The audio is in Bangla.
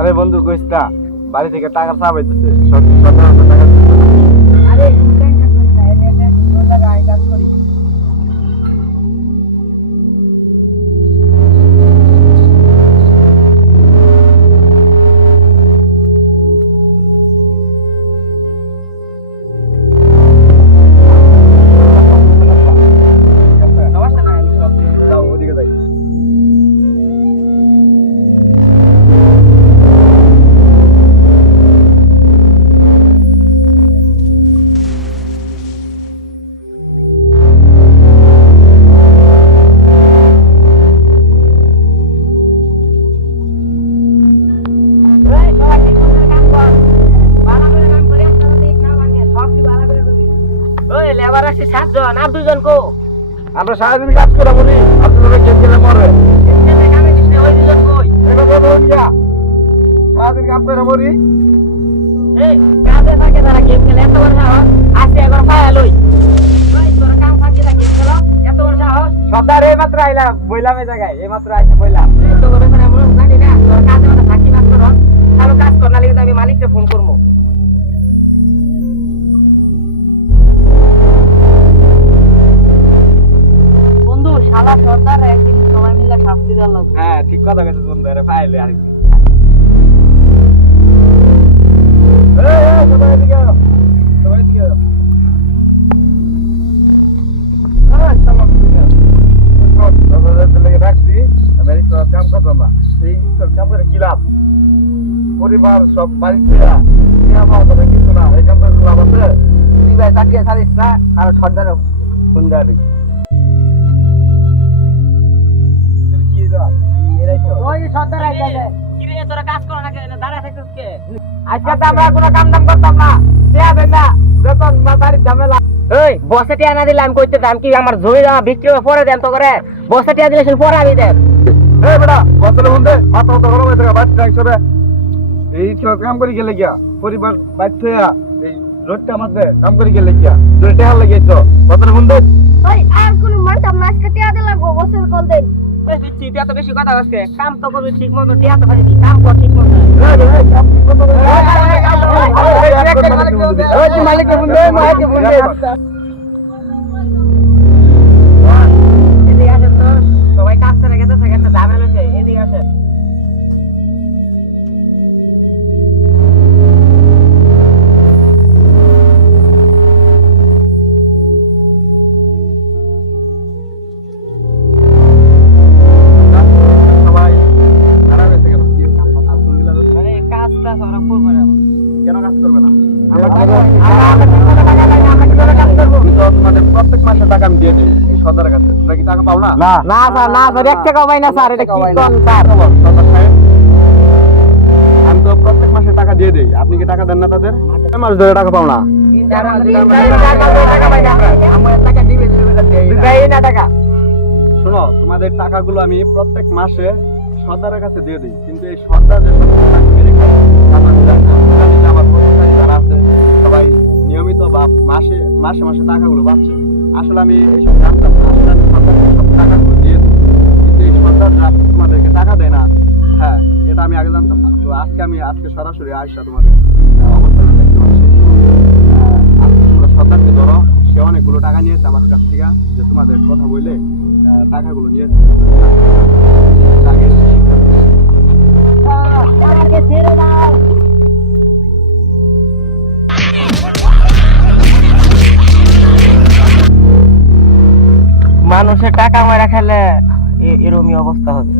আরে বন্ধু কইস না, বাড়ি থেকে টাকা চাপ হইতেছে, 17,000 টাকা দিতে হবে। আরে টেনশন করিস না, এনে একটা সুন্দর জায়গা আই কাজ করি। সমস্যা নাই, আমি সব দিয়ে দেব। যাও ওদিকে যাই। এই, সবাই ঠিক মতো কাম কর। ভালো করে কাম করে একটা দিক না ভাঙে, সব কি ভালো করে করবি। ওই লেবার আছে 7 জন, আর 2 জন কো? আমরা সারাদিন কাজ করে মরি, আপনারা গেম খেলে মরে। এখানে কামে দিস না, ওই 2 জন কই? এটা তো বলুন গিয়া, সারাদিন কাজ করে মরি। এই, কাজে থাকে তারা গেম খেলে, এত বড় সাহস? আজকে একবার ফায়া লই। ওই, তোরা কাম ফাঁকি না গেম খেলো, এত বড় সাহস? সর্দার এই মাত্র আইলাম, বইলাম এই জায়গায়, এই মাত্র আইছি বইলাম। এই তো করে ফেরা আমরা জানি না, তোরা কাজে মাথা ফাঁকি মাছ করো। ভালো কাজ কর, নাহলে কিন্তু আমি মালিককে ফোন করবো। বন্ধু, শালা সর্দার একদিন সবাই মিলে শাস্তি দেওয়ার লাগবে। হ্যাঁ ঠিক কথা কইছিস বন্ধু, আরে ফাইলে আরেকদিন। সবাই এদিকে আও, সবাই এদিকে আও। চলো, আপনাদের লেগে রাখছি, আমি এই তো কাম করতাম না। এই সব কাম করে কি লাভ? পরিবার সব বাড়িতে পাওয়া যাবে কিন্তু না, এই কাম করে লাভ আছে? তুই ভাই তাকিয়ে ছাড়িস না, আর সর্দার সুন্দরী কি দাও? এরাই তো ওই সর্দার আইতাছে। কি রে, তোরা কাজ করো না কেন? দাঁড়া থাকিস কে? আজকে তো আমরা কোনো কাম দাম করতাম না, দেয়া দেন না, বেতন বাড়ির ঝামেলা। এই বসে টিয়া না দিলে আমি কইতে দাম কি আমার জমি জমা বিক্রি করে পরে দেন তো করে। বসে টিয়া দিলে পরে আমি দেন। এই বেটা বছরে বন্ধে মাথা মতো গরম হয়ে থাকে, বাচ্চা হিসেবে এই সব কাম করে গেলে গিয়া পরিবার বাচ্চা এই রোডটা মধ্যে কাম করে গেলে গিয়া তুই টেহার লেগেছ বছরে বন্ধে। ওই আর কোন মানতাম না, আজকে টিয়া দিলা গো, বছর কল দেন। এই দিচ্ছি, টিয়া তো বেশি কথা হচ্ছে। কাম তো করবি ঠিক মতো, টিয়া তো পারিনি। কাম কর ঠিক মতো। মালিকের বন্ধে মালিকের বন্ধে এদিকে আসেন তো, সবাই কাজ করে গেছে, একটা ঝামেলা হয়েছে। এদিকে আসেন। সবাই খারাপ হয়েছে কেন? কি হয়েছে? আর ফোন দিলা তো? মানে কাজ টাজ ওরা করবে না। কেন কাজ করবে না? তোমাদের প্রত্যেক মাসে টাকা আমি দিয়ে দিই এই সর্দারের কাছে, তোমরা কি টাকা পাও না? না স্যার, না স্যার, 1 টাকাও পাই না স্যার। এটা কি কোন স্যার? সর্দার সাহেব, আমি তো প্রত্যেক মাসে টাকা দিয়ে দিই, আপনি কি টাকা দেন না তাদের? কয় মাস ধরে টাকা পাও না? শোনো, তোমাদের টাকাগুলো আমি প্রত্যেক মাসে সর্দারের কাছে দিয়ে দিই, কিন্তু এই সর্দার যে টাকা মেরে খায় তা তো আমি জানি না। আমি জানি যে আমার কর্মচারী যারা আছে সবাই নিয়মিত বা মাসে মাসে মাসে টাকাগুলো পাচ্ছে। আসলে আমি এইসব জানতাম না, আসলে আমি সর্দারকে সব টাকাগুলো দিয়ে দিই, কিন্তু এই সর্দাররা তোমাদেরকে টাকা দেয় না। হ্যাঁ, এটা আমি আগে জানতাম না। তো আজকে সরাসরি আয়সা তোমাদের অবস্থাটা দেখতে পাচ্ছি। আজকে তোমরা সর্দারকে ধরো, সে অনেকগুলো টাকা নিয়েছে আমার কাছ থেকে, যে তোমাদের কথা বলে টাকাগুলো নিয়েছে। আগে আমাকে ছেড়ে দাও। মানুষের টাকা মারা খেলে এরকমই অবস্থা হবে।